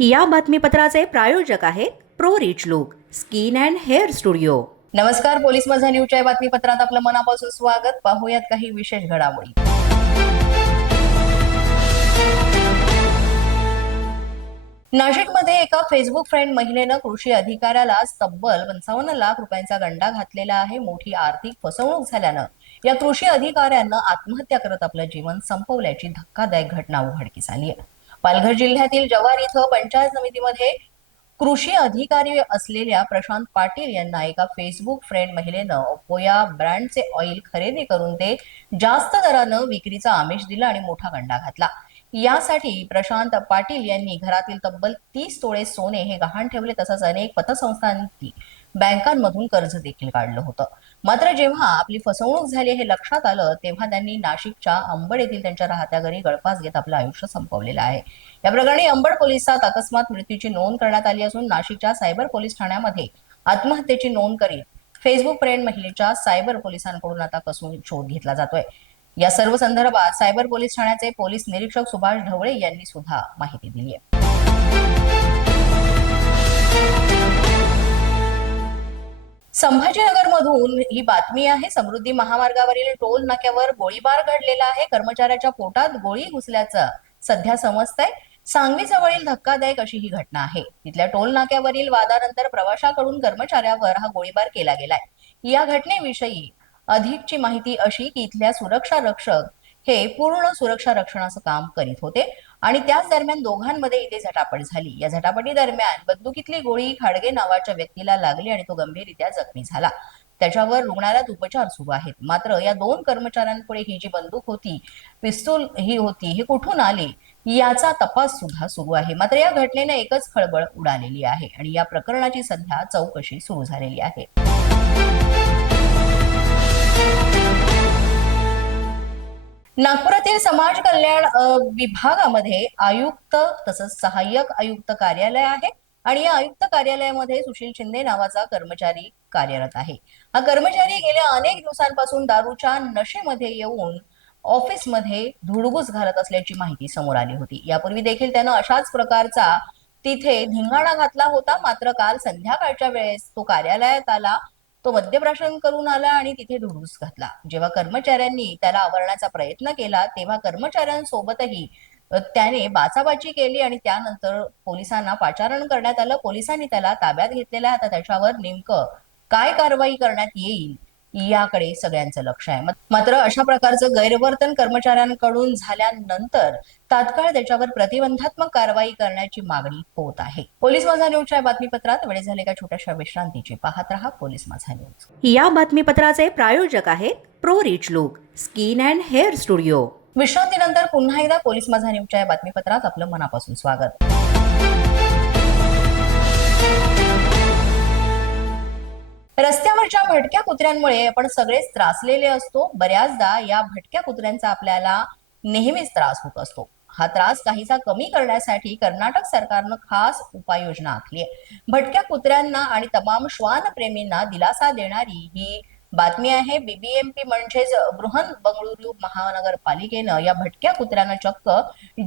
या बातमीपत्राचे प्रायोजक आहेत pro rich look skin and hair studio. नमस्कार पोलीस माझा न्यूजच्या बातमीपत्रात आपलं मनापासून स्वागत. पाहूयात काही विशेष घडामोडी. नाशिकमध्ये एका फेसबुक फ्रेंड महिलेनं कृषी अधिकाऱ्याला तब्बल पंचावन्न लाख रुपयांचा गंडा घातलेला आहे. मोठी आर्थिक फसवणूक झाल्यानं या कृषी अधिकाऱ्यानं आत्महत्या करत आपलं जीवन संपवल्याची धक्कादायक घटना उघडकीस आली आहे. पालघर जिल्ह्यातील जव्हार इथं पंचायत समितीमध्ये कृषी अधिकारी असलेल्या प्रशांत पाटील यांना एका फेसबुक फ्रेंड महिलेनं ओपोया ब्रँडचे ऑइल खरेदी करून ते जास्त दरानं विक्रीचा आमिष दिला आणि मोठा गंडा घातला. यासाठी प्रशांत पाटील यांनी घरातील तब्बल तीस तोळे सोने हे गहाण ठेवले तसंच अनेक पतसंस्थांनी बँकांमधून कर्ज देखील काढलं होतं. मात्र जेव्हा आपली फसवणूक झाली हे लक्षात आलं तेव्हा त्यांनी नाशिकच्या अंबड येथील त्यांच्या राहत्या घरी गळफास घेत आपलं आयुष्य संपवलेलं आहे. या प्रकरणी अंबड पोलिसात अकस्मात मृत्यूची नोंद करण्यात आली असून नाशिकच्या सायबर पोलीस ठाण्यामध्ये आत्महत्येची नोंद करीत फेसबुक फ्रेंड महिलेच्या सायबर पोलिसांकडून आता कसून शोध घेतला जातोय. या सर्व संदर्भात सायबर पोलीस ठाण्याचे पोलीस निरीक्षक सुभाष ढवळे यांनी सुद्धा माहिती दिली आहे. संभाजीनगरमधून ही बातमी आहे. समृद्धी महामार्गावरील टोल नाक्यावर गोळीबार घडलेला आहे. कर्मचाऱ्याच्या पोटात गोळी घुसल्याचं सध्या समजतंय. सांगवी जवळील धक्कादायक अशी ही घटना आहे. तिथल्या टोल नाक्यावरील वादानंतर प्रवाशाकडून कर्मचाऱ्यावर हा गोळीबार केला गेलाय. या घटनेविषयी अधिकची माहिती अशी की इथल्या सुरक्षा रक्षक हे पूर्ण सुरक्षा रक्षणाचं काम करीत होते. आणि त्याच दरम्यान दोघांमध्ये इथे झटापट झाली. या झटापटी दरम्यान बंदुकीतली गोळी खाडगे नावाच्या व्यक्तीला लागली आणि तो गंभीररित्या जखमी झाला. त्याच्यावर रुग्णालयात उपचार सुरू आहेत. मात्र या दोन कर्मचाऱ्यांपुढे ही जी बंदूक होती पिस्तूल ही होती हे कुठून आले याचा तपास सुद्धा सुरू आहे. मात्र या घटनेने एकच खळबळ उडालेली आहे आणि या प्रकरणाची सध्या चौकशी सुरू झालेली आहे. नागपुरातील समाज कल्याण विभागामध्ये आयुक्त तसंच सहाय्यक आयुक्त कार्यालय आहे आणि या आयुक्त कार्यालयामध्ये सुशील शिंदे नावाचा कर्मचारी कार्यरत आहे. हा कर्मचारी गेल्या अनेक दिवसांपासून दारूच्या नशेमध्ये येऊन ऑफिसमध्ये धुडगूस घालत असल्याची माहिती समोर आली होती. यापूर्वी देखील त्यानं अशाच प्रकारचा तिथे धिंगाणा घातला होता. मात्र काल संध्याकाळच्या वेळेस तो कार्यालयात आला तो मद्यप्राशन करून आला आणि तिथे धुडूस घातला. जेव्हा कर्मचाऱ्यांनी त्याला आवरण्याचा प्रयत्न केला तेव्हा कर्मचाऱ्यांसोबतही त्याने बाचाबाची केली आणि त्यानंतर पोलिसांना पाचारण करण्यात आलं. पोलिसांनी त्याला ताब्यात घेतलेला आता त्याच्यावर नेमकं काय कारवाई करण्यात येईल? याकडे सगळ्यांचं लक्ष आहे. मत- मात्र अशा प्रकारचं गैरवर्तन कर्मचाऱ्यांकडून झाल्यानंतर तात्काळ त्याच्यावर प्रतिबंधात्मक कारवाई करण्याची मागणी होत आहे. पोलीस माझा न्यूजच्या बातमीपत्रात वेळ झाले का छोट्याशा विश्रांतीची. पाहत रहा पोलीस माझा न्यूज. या बातमीपत्राचे प्रायोजक आहेत pro rich look skin and hair studio. विश्रांतीनंतर पुन्हा एकदा पोलीस माझा न्यूजच्या या बातमीपत्रात आपलं मनापासून स्वागत. रस्त्यावरच्या भटक्या कुत्र्यांमुळे आपण सगळेच त्रासलेले असतो. बऱ्याचदा या भटक्या कुत्र्यांचा आपल्याला नेहमीच त्रास होत असतो. हा त्रास काहीसा कमी करण्यासाठी कर्नाटक सरकारनं खास उपाययोजना आखली आहे. भटक्या कुत्र्यांना आणि तमाम श्वानप्रेमींना दिलासा देणारी ही बातमी आहे बीबीएमपी म्हणजेच बृहन बंगळुरू महानगरपालिकेनं या भटक्या कुत्र्यांना चक्क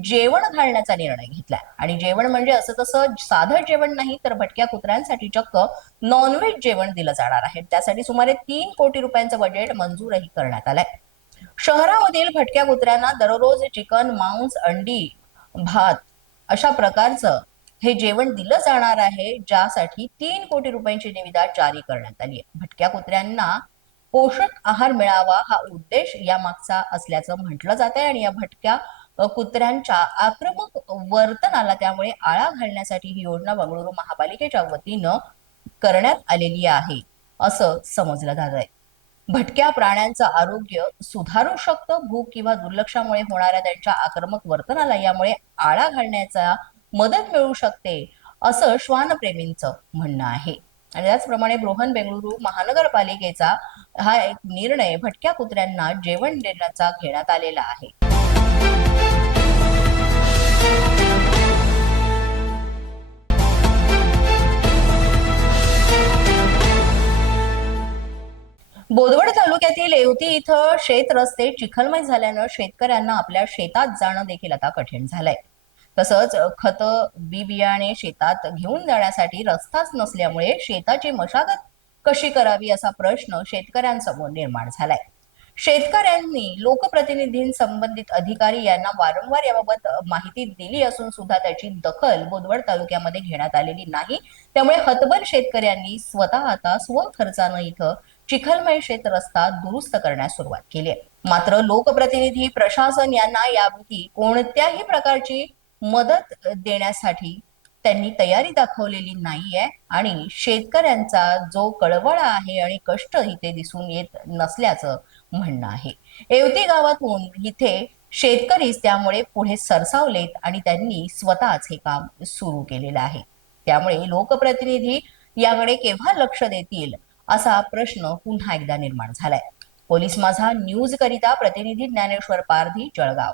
जेवण घालण्याचा निर्णय घेतलाय. आणि जेवण म्हणजे असं तसं साधं जेवण नाही तर भटक्या कुत्र्यांसाठी चक्क नॉनव्हेज जेवण दिलं जाणार आहे. त्यासाठी सुमारे तीन कोटी रुपयांचं बजेट मंजूरही करण्यात आलंय. शहरामधील भटक्या कुत्र्यांना दररोज चिकन मांस अंडी भात अशा प्रकारचं हे जेवण दिलं जाणार आहे ज्यासाठी तीन कोटी रुपयांची निविदा जारी करण्यात आली आहे. भटक्या कुत्र्यांना पोषक आहार मिळावा हा उद्देश या मागचा असल्याचं म्हटलं जात आहे आणि या भटक्या कुत्र्यांच्या आक्रमक वर्तनाला त्यामुळे आळा घालण्यासाठी ही योजना बंगळुरू महापालिकेच्या वतीनं करण्यात आलेली आहे असं समजलं जात आहे भटक्या प्राण्यांचं आरोग्य सुधारू शकतं भूक किंवा दुर्लक्षामुळे होणाऱ्या त्यांच्या आक्रमक वर्तनाला यामुळे आळा घालण्याचा मदत मिळू शकते असं श्वानप्रेमींचं म्हणणं आहे. आणि त्याचप्रमाणे बृहन बेंगळुरू महानगरपालिकेचा हा एक निर्णय भटक्या कुत्र्यांना जेवण देण्याचा घेण्यात आलेला आहे. बोदवड तालुक्यातील येवती इथं शेत रस्ते चिखलमय झाल्यानं शेतकऱ्यांना आपल्या शेतात जाणं देखील आता कठीण झालंय. तसंच खत बी बियाणे शेतात घेऊन जाण्यासाठी रस्ताच नसल्यामुळे शेताची मशागत कशी करावी असा प्रश्न शेतकऱ्यांसमोर निर्माण झालाय. शेतकऱ्यांनी लोकप्रतिनिधी संबंधित अधिकारी यांना वारंवार याबाबत माहिती दिली असून सुद्धा त्याची दखल बोदवड तालुक्यामध्ये घेण्यात आलेली नाही. त्यामुळे हतबल शेतकऱ्यांनी स्वतः आता स्वखर्चानं इथं चिखलमय शेत रस्ता दुरुस्त करण्यास सुरुवात केली आहे. मात्र लोकप्रतिनिधी प्रशासन यांना यापैकी कोणत्याही प्रकारची मदत देण्यासाठी त्यांनी तयारी दाखवलेली नाहीये आणि शेतकऱ्यांचा जो कळवळा आहे आणि कष्ट इथे दिसून येत नसल्याचं म्हणणं आहे. येवती गावातून इथे शेतकरीच त्यामुळे पुढे सरसावलेत आणि त्यांनी स्वतःच हे काम सुरू केलेलं आहे. त्यामुळे लोकप्रतिनिधी याकडे केव्हा लक्ष देतील असा प्रश्न पुन्हा एकदा निर्माण झालाय. पोलीस माझा न्यूज करिता प्रतिनिधी ज्ञानेश्वर पारधी जळगाव.